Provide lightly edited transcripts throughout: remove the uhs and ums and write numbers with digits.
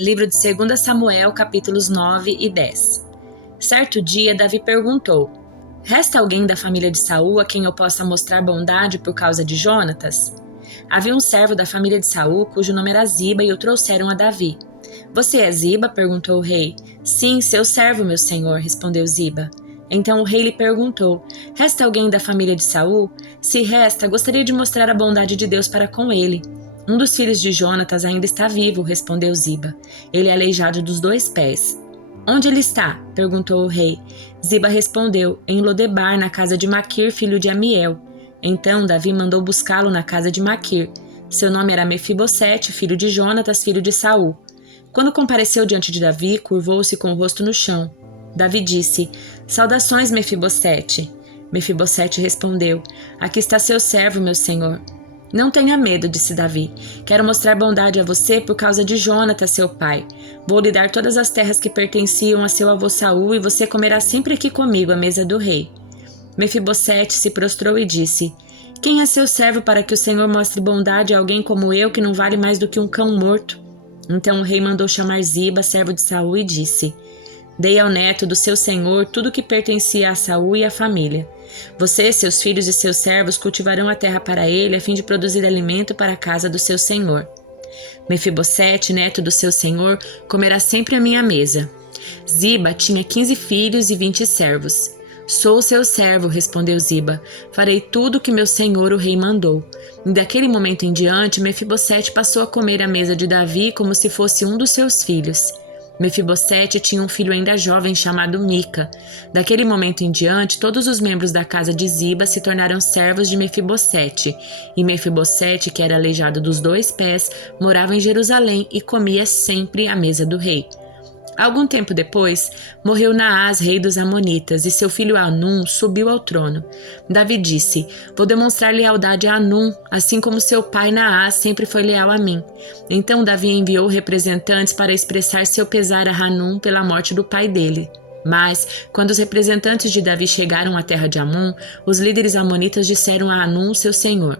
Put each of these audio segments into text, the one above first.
Livro de 2 Samuel, capítulos 9 e 10. Certo dia, Davi perguntou: Resta alguém da família de Saul a quem eu possa mostrar bondade por causa de Jonatas? Havia um servo da família de Saul, cujo nome era Ziba, e o trouxeram a Davi. Você é Ziba? Perguntou o rei. Sim, seu servo, meu senhor, respondeu Ziba. Então o rei lhe perguntou: Resta alguém da família de Saul? Se resta, gostaria de mostrar a bondade de Deus para com ele. Um dos filhos de Jonatas ainda está vivo, respondeu Ziba. Ele é aleijado dos 2 pés. Onde ele está? Perguntou o rei. Ziba respondeu: Em Lodebar, na casa de Maquir, filho de Amiel. Então Davi mandou buscá-lo na casa de Maquir. Seu nome era Mefibosete, filho de Jonatas, filho de Saul. Quando compareceu diante de Davi, curvou-se com o rosto no chão. Davi disse: Saudações, Mefibosete. Mefibosete respondeu: Aqui está seu servo, meu senhor. Não tenha medo, disse Davi. Quero mostrar bondade a você por causa de Jonatas, seu pai. Vou lhe dar todas as terras que pertenciam a seu avô Saul e você comerá sempre aqui comigo à mesa do rei. Mefibosete se prostrou e disse: Quem é seu servo para que o Senhor mostre bondade a alguém como eu, que não vale mais do que um cão morto? Então o rei mandou chamar Ziba, servo de Saul, e disse: Dei ao neto do seu senhor tudo o que pertencia a Saul e à família. Você, seus filhos e seus servos cultivarão a terra para ele, a fim de produzir alimento para a casa do seu senhor. Mefibosete, neto do seu senhor, comerá sempre à minha mesa. Ziba tinha 15 filhos e 20 servos. Sou seu servo, respondeu Ziba. Farei tudo o que meu senhor o rei mandou. E daquele momento em diante, Mefibosete passou a comer à mesa de Davi como se fosse um dos seus filhos. Mefibosete tinha um filho ainda jovem chamado Mica. Daquele momento em diante, todos os membros da casa de Ziba se tornaram servos de Mefibosete. E Mefibosete, que era aleijado dos 2 pés, morava em Jerusalém e comia sempre à mesa do rei. Algum tempo depois, morreu Naás, rei dos Amonitas, e seu filho Anum subiu ao trono. Davi disse: Vou demonstrar lealdade a Anum, assim como seu pai Naás sempre foi leal a mim. Então Davi enviou representantes para expressar seu pesar a Hanum pela morte do pai dele. Mas, quando os representantes de Davi chegaram à terra de Amon, os líderes amonitas disseram a Hanum, seu senhor: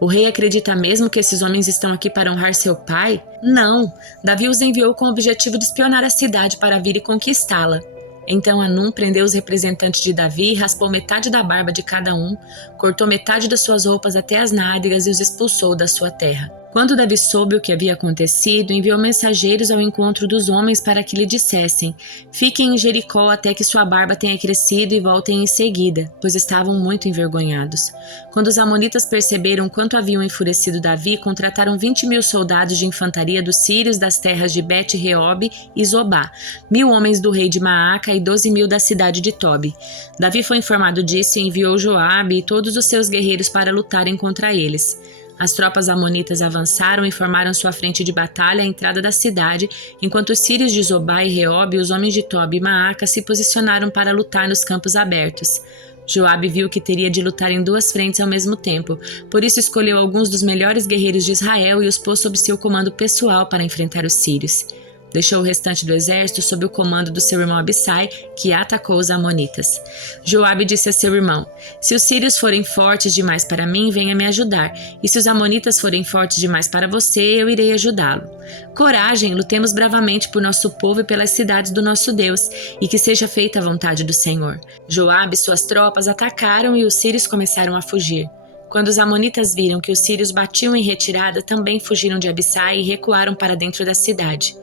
O rei acredita mesmo que esses homens estão aqui para honrar seu pai? Não! Davi os enviou com o objetivo de espionar a cidade para vir e conquistá-la. Então Hanum prendeu os representantes de Davi, raspou metade da barba de cada um, cortou metade das suas roupas até as nádegas e os expulsou da sua terra. Quando Davi soube o que havia acontecido, enviou mensageiros ao encontro dos homens para que lhe dissessem: Fiquem em Jericó até que sua barba tenha crescido e voltem em seguida, pois estavam muito envergonhados. Quando os amonitas perceberam quanto haviam enfurecido Davi, contrataram 20.000 soldados de infantaria dos sírios das terras de Bet-Reob e Zobá, 1.000 homens do rei de Maaca e 12.000 da cidade de Tobi. Davi foi informado disso e enviou Joabe e todos os seus guerreiros para lutarem contra eles. As tropas amonitas avançaram e formaram sua frente de batalha à entrada da cidade, enquanto os sírios de Zobá e Reob e os homens de Tobi e Maaca se posicionaram para lutar nos campos abertos. Joabe viu que teria de lutar em 2 frentes ao mesmo tempo, por isso escolheu alguns dos melhores guerreiros de Israel e os pôs sob seu comando pessoal para enfrentar os sírios. Deixou o restante do exército sob o comando do seu irmão Abissai, que atacou os amonitas. Joabe disse a seu irmão: Se os sírios forem fortes demais para mim, venha me ajudar, e se os amonitas forem fortes demais para você, eu irei ajudá-lo. Coragem, lutemos bravamente por nosso povo e pelas cidades do nosso Deus, e que seja feita a vontade do Senhor. Joabe e suas tropas atacaram e os sírios começaram a fugir. Quando os amonitas viram que os sírios batiam em retirada, também fugiram de Abissai e recuaram para dentro da cidade.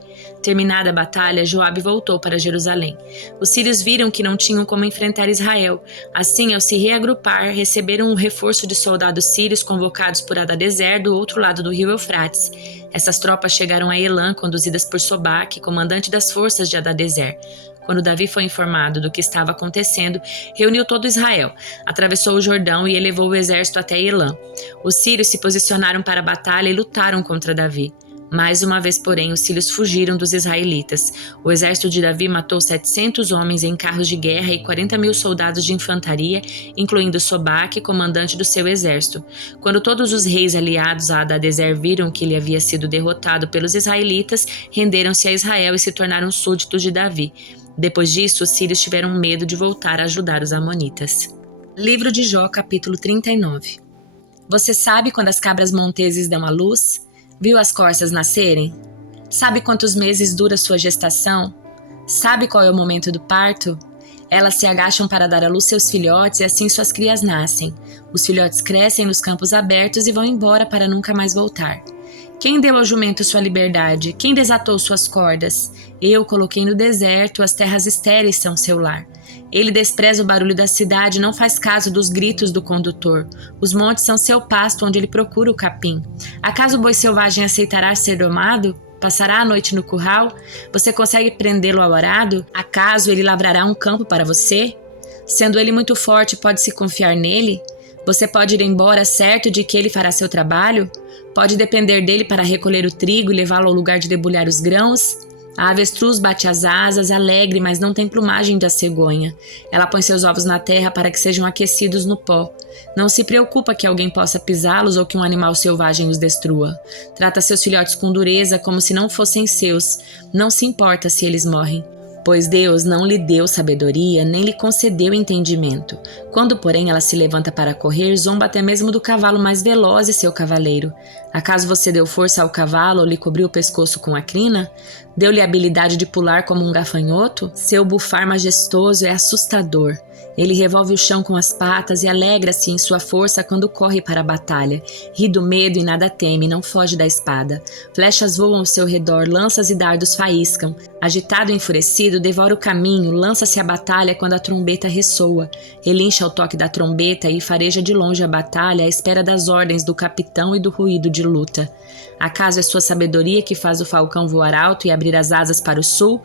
Terminada a batalha, Joabe voltou para Jerusalém. Os sírios viram que não tinham como enfrentar Israel. Assim, ao se reagrupar, receberam um reforço de soldados sírios convocados por Hadadezer do outro lado do rio Eufrates. Essas tropas chegaram a Elã, conduzidas por Sobaque, comandante das forças de Hadadezer. Quando Davi foi informado do que estava acontecendo, reuniu todo Israel, atravessou o Jordão e elevou o exército até Elã. Os sírios se posicionaram para a batalha e lutaram contra Davi. Mais uma vez, porém, os sírios fugiram dos israelitas. O exército de Davi matou 700 homens em carros de guerra e 40.000 soldados de infantaria, incluindo Sobaque, comandante do seu exército. Quando todos os reis aliados a Hadadezer viram que ele havia sido derrotado pelos israelitas, renderam-se a Israel e se tornaram súditos de Davi. Depois disso, os sírios tiveram medo de voltar a ajudar os amonitas. Livro de Jó, capítulo 39. Você sabe quando as cabras monteses dão à luz? Viu as corças nascerem? Sabe quantos meses dura sua gestação? Sabe qual é o momento do parto? Elas se agacham para dar à luz seus filhotes e assim suas crias nascem. Os filhotes crescem nos campos abertos e vão embora para nunca mais voltar. Quem deu ao jumento sua liberdade? Quem desatou suas cordas? Eu coloquei no deserto, as terras estéreis são seu lar. Ele despreza o barulho da cidade e não faz caso dos gritos do condutor. Os montes são seu pasto onde ele procura o capim. Acaso o boi selvagem aceitará ser domado? Passará a noite no curral? Você consegue prendê-lo ao arado? Acaso ele lavrará um campo para você? Sendo ele muito forte, pode-se confiar nele? Você pode ir embora certo de que ele fará seu trabalho? Pode depender dele para recolher o trigo e levá-lo ao lugar de debulhar os grãos? A avestruz bate as asas, alegre, mas não tem plumagem da cegonha. Ela põe seus ovos na terra para que sejam aquecidos no pó. Não se preocupa que alguém possa pisá-los ou que um animal selvagem os destrua. Trata seus filhotes com dureza, como se não fossem seus. Não se importa se eles morrem. Pois Deus não lhe deu sabedoria, nem lhe concedeu entendimento. Quando, porém, ela se levanta para correr, zomba até mesmo do cavalo mais veloz e seu cavaleiro. Acaso você deu força ao cavalo ou lhe cobriu o pescoço com a crina? Deu-lhe a habilidade de pular como um gafanhoto? Seu bufar majestoso é assustador. Ele revolve o chão com as patas e alegra-se em sua força quando corre para a batalha. Ri do medo e nada teme, não foge da espada. Flechas voam ao seu redor, lanças e dardos faíscam. Agitado e enfurecido, devora o caminho, lança-se à batalha quando a trombeta ressoa. Relincha ao toque da trombeta e fareja de longe a batalha à espera das ordens do capitão e do ruído de luta. Acaso é sua sabedoria que faz o falcão voar alto e abrir as asas para o sul?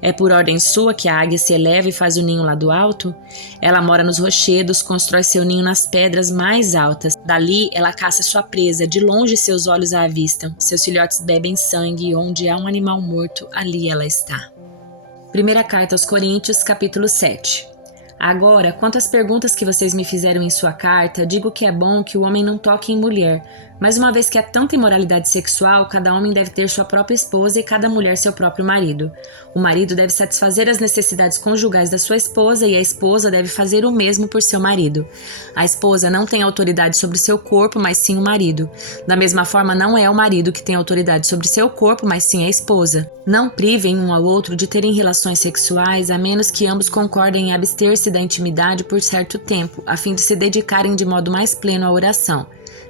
É por ordem sua que a águia se eleva e faz o ninho lá do alto? Ela mora nos rochedos, constrói seu ninho nas pedras mais altas. Dali ela caça sua presa, de longe seus olhos a avistam. Seus filhotes bebem sangue e onde há um animal morto, ali ela está. Primeira carta aos Coríntios, capítulo 7. Agora, quanto às perguntas que vocês me fizeram em sua carta, digo que é bom que o homem não toque em mulher, mas uma vez que há tanta imoralidade sexual, cada homem deve ter sua própria esposa e cada mulher seu próprio marido. O marido deve satisfazer as necessidades conjugais da sua esposa e a esposa deve fazer o mesmo por seu marido. A esposa não tem autoridade sobre seu corpo, mas sim o marido. Da mesma forma, não é o marido que tem autoridade sobre seu corpo, mas sim a esposa. Não privem um ao outro de terem relações sexuais, a menos que ambos concordem em abster-se da intimidade por certo tempo, a fim de se dedicarem de modo mais pleno à oração.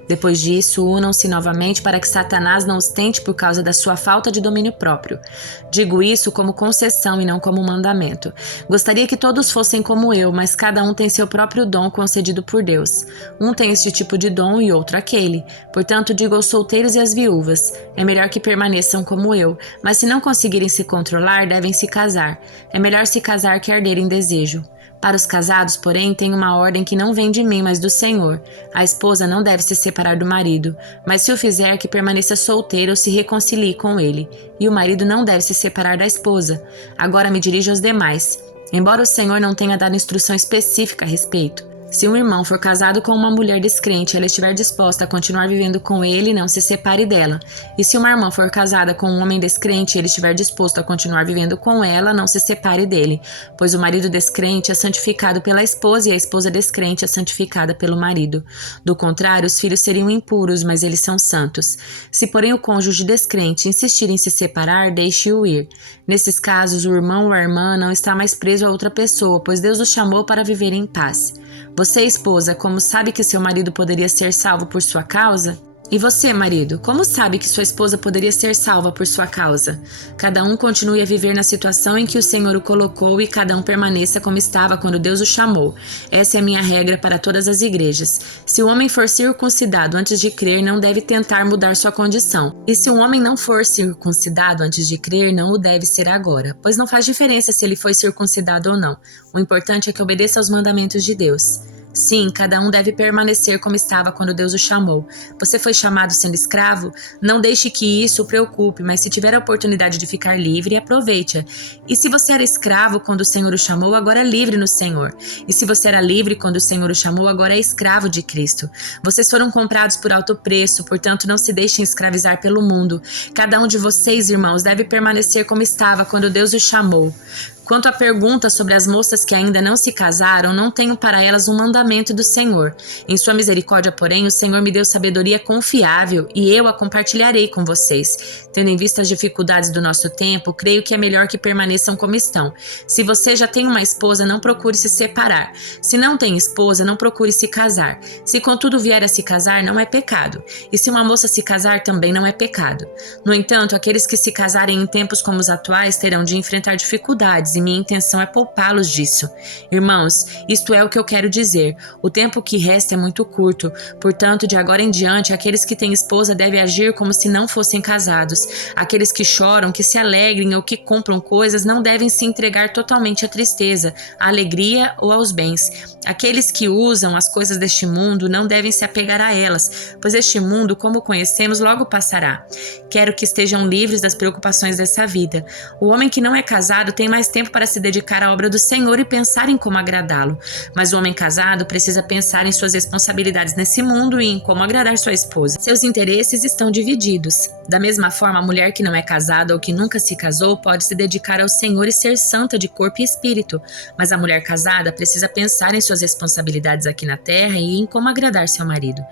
Depois disso, unam-se novamente para que Satanás não os tente por causa da sua falta de domínio próprio. Digo isso como concessão e não como mandamento. Gostaria que todos fossem como eu, mas cada um tem seu próprio dom concedido por Deus. Um tem este tipo de dom e outro aquele. Portanto, digo aos solteiros e às viúvas, é melhor que permaneçam como eu, mas se não conseguirem se controlar, devem se casar. É melhor se casar que arder em desejo. Para os casados, porém, tem uma ordem que não vem de mim, mas do Senhor. A esposa não deve se separar do marido, mas se o fizer, que permaneça solteira ou se reconcilie com ele. E o marido não deve se separar da esposa. Agora me dirijo aos demais. Embora o Senhor não tenha dado instrução específica a respeito, se um irmão for casado com uma mulher descrente e ela estiver disposta a continuar vivendo com ele, não se separe dela. E se uma irmã for casada com um homem descrente e ele estiver disposto a continuar vivendo com ela, não se separe dele. Pois o marido descrente é santificado pela esposa e a esposa descrente é santificada pelo marido. Do contrário, os filhos seriam impuros, mas eles são santos. Se, porém, o cônjuge descrente insistir em se separar, deixe-o ir. Nesses casos, o irmão ou a irmã não está mais preso a outra pessoa, pois Deus os chamou para viver em paz. Você, esposa, como sabe que seu marido poderia ser salvo por sua causa? E você, marido, como sabe que sua esposa poderia ser salva por sua causa? Cada um continue a viver na situação em que o Senhor o colocou e cada um permaneça como estava quando Deus o chamou. Essa é a minha regra para todas as igrejas. Se o homem for circuncidado antes de crer, não deve tentar mudar sua condição. E se um homem não for circuncidado antes de crer, não o deve ser agora, pois não faz diferença se ele foi circuncidado ou não. O importante é que obedeça aos mandamentos de Deus. Sim, cada um deve permanecer como estava quando Deus o chamou. Você foi chamado sendo escravo? Não deixe que isso o preocupe, mas se tiver a oportunidade de ficar livre, aproveite-a. E se você era escravo quando o Senhor o chamou, agora é livre no Senhor. E se você era livre quando o Senhor o chamou, agora é escravo de Cristo. Vocês foram comprados por alto preço, portanto não se deixem escravizar pelo mundo. Cada um de vocês, irmãos, deve permanecer como estava quando Deus o chamou. Quanto à pergunta sobre as moças que ainda não se casaram, não tenho para elas um mandamento do Senhor. Em sua misericórdia, porém, o Senhor me deu sabedoria confiável e eu a compartilharei com vocês. Tendo em vista as dificuldades do nosso tempo, creio que é melhor que permaneçam como estão. Se você já tem uma esposa, não procure se separar. Se não tem esposa, não procure se casar. Se contudo vier a se casar, não é pecado. E se uma moça se casar, também não é pecado. No entanto, aqueles que se casarem em tempos como os atuais terão de enfrentar dificuldades e minha intenção é poupá-los disso. Irmãos, isto é o que eu quero dizer. O tempo que resta é muito curto, portanto, de agora em diante, aqueles que têm esposa devem agir como se não fossem casados. Aqueles que choram, que se alegrem ou que compram coisas não devem se entregar totalmente à tristeza, à alegria ou aos bens. Aqueles que usam as coisas deste mundo não devem se apegar a elas, pois este mundo, como o conhecemos, logo passará. Quero que estejam livres das preocupações dessa vida. O homem que não é casado tem mais tempo para se dedicar à obra do Senhor e pensar em como agradá-lo. Mas o homem casado precisa pensar em suas responsabilidades nesse mundo e em como agradar sua esposa. Seus interesses estão divididos. Da mesma forma, a mulher que não é casada ou que nunca se casou pode se dedicar ao Senhor e ser santa de corpo e espírito. Mas a mulher casada precisa pensar em suas responsabilidades aqui na terra e em como agradar seu marido.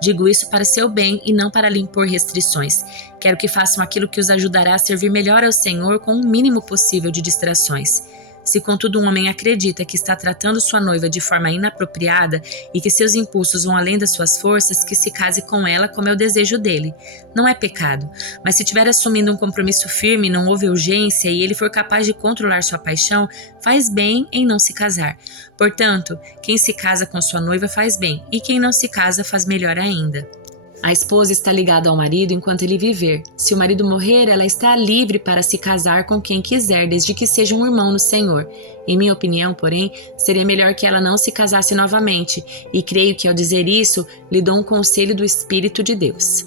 Digo isso para seu bem e não para lhe impor restrições. Quero que façam aquilo que os ajudará a servir melhor ao Senhor com o mínimo possível de distrações. Se contudo um homem acredita que está tratando sua noiva de forma inapropriada e que seus impulsos vão além das suas forças, que se case com ela como é o desejo dele. Não é pecado, mas se estiver assumindo um compromisso firme, não houve urgência e ele for capaz de controlar sua paixão, faz bem em não se casar. Portanto, quem se casa com sua noiva faz bem, e quem não se casa faz melhor ainda. A esposa está ligada ao marido enquanto ele viver. Se o marido morrer, ela está livre para se casar com quem quiser, desde que seja um irmão no Senhor. Em minha opinião, porém, seria melhor que ela não se casasse novamente, e creio que ao dizer isso, lhe dou um conselho do Espírito de Deus.